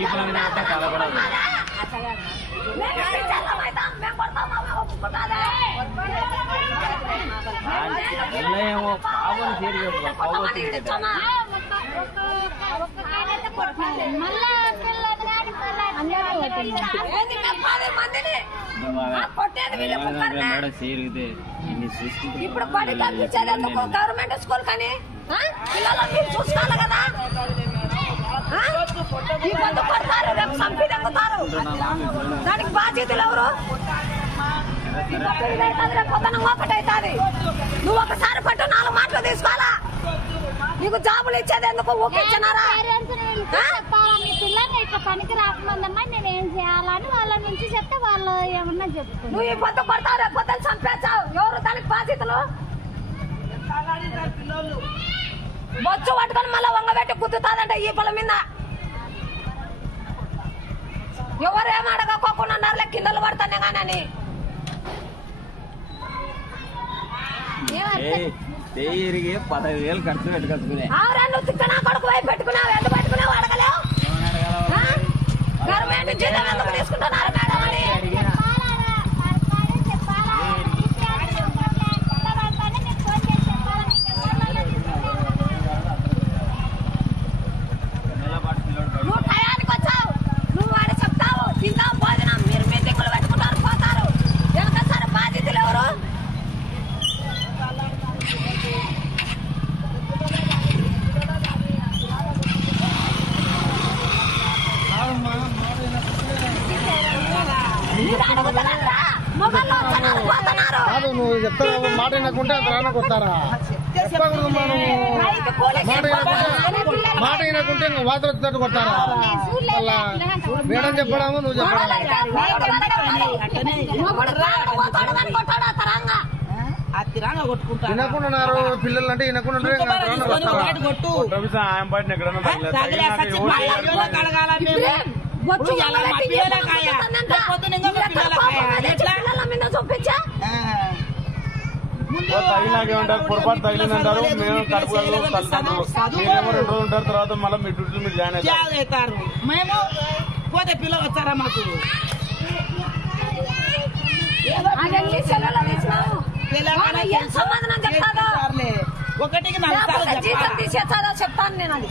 ఈ పని కలపడదు ఏమో కావాలి ఇప్పుడు బడి కల్పించేది ఎందుకు గవర్నమెంట్ స్కూల్ కానీ పిల్లలు చూసుకోవాలి కదా కొడతారు రేపు చంపి తగ్గుతారు దానికి బాధ్యతలు ఎవరు పొద్దున ఒకటైతుంది నువ్వు ఒకసారి పట్టు 4 మాటలు తీసుకోవాలా నీకు జాబులు ఇచ్చేది ఎందుకు ఊకిచ్చినారా పిల్లల్ని ఇట్లా పనికి రాకముందమ్మా నేనేం చేయాలని వాళ్ళ నుంచి చెప్తే వాళ్ళు ఏమన్నా చెప్తారు నువ్వు ఈ పొద్దు కొడతావు రేపు పొద్దున చంపేస్తావు ఎవరు దానికి బాధ్యతలు బొచ్చు పట్టుకొని మళ్ళీ వంగబెట్టి గుద్దుతాదంట ఈ పొలం మీద ఎవరేం అడగకోకుండా ఉన్నారులే కిందలు పడతానే కానీ ఇరిగి 15,000 ఖర్చు పెట్టుకొచ్చుకునే నువ్వు తిక్కనా కొడుకు వైపు పెట్టుకున్నావు ఎందుకు పెట్టుకున్నావు అడగలేవు గవర్నమెంట్ జీతం ఎందుకు తీసుకుంటున్నారు మేడం అని నువ్వు టయానికి వచ్చావు నువ్వు వాడు చెప్తావు తింటాం భోజనం మీరు మీటింగులు పెట్టుకుంటారు పోతారు వెనకసారి బాధ్యతలు ఎవరు కాదు నువ్వు చెప్తావు మాట వినకుంటే రానకు వస్తారా చెప్పకూడదు మాట వినకుంటే వాతలు వచ్చినట్టు కొట్టారా అలా మేడం చెప్పడము నువ్వు చెప్పడం వినకుంటున్నారు పిల్లలు అంటే వినకుండా తగిలినాకేమంటారు పొరపాటు తగిలిందంటారు మేము కడుపులో మీరేమో 2 రోజులు ఉంటారు తర్వాత మళ్ళీ మీ డ్యూటీలు మీరు జాయిన్ అవుతారు మేము పోతే పిల్లలు వచ్చారా మాకు సమాధానం చెప్తాను 1కి 4 జీతం తీసేస్తారా చెప్తాను నేను అది